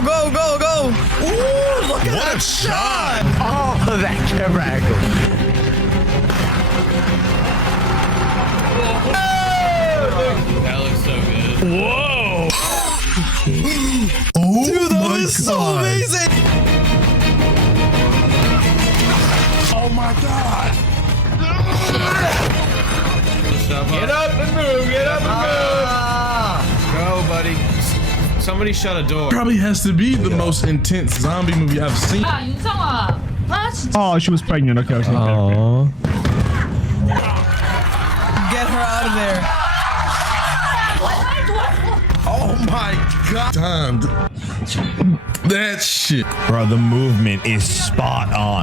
Go, go, go, go. Ooh, look at that shot. Oh, that camera angle. That looks so good. Whoa! Oh, dude, that was so amazing. Oh my god! Get up and move, get up and move. Go, buddy. Somebody shut a door. Probably has to be the most intense zombie movie I've seen. 야 윤성아. 아 진짜. Oh, she was pregnant. Okay, okay. Oh. Get her out of there. Oh my god! Timed that shit. Bro, the movement is spot on.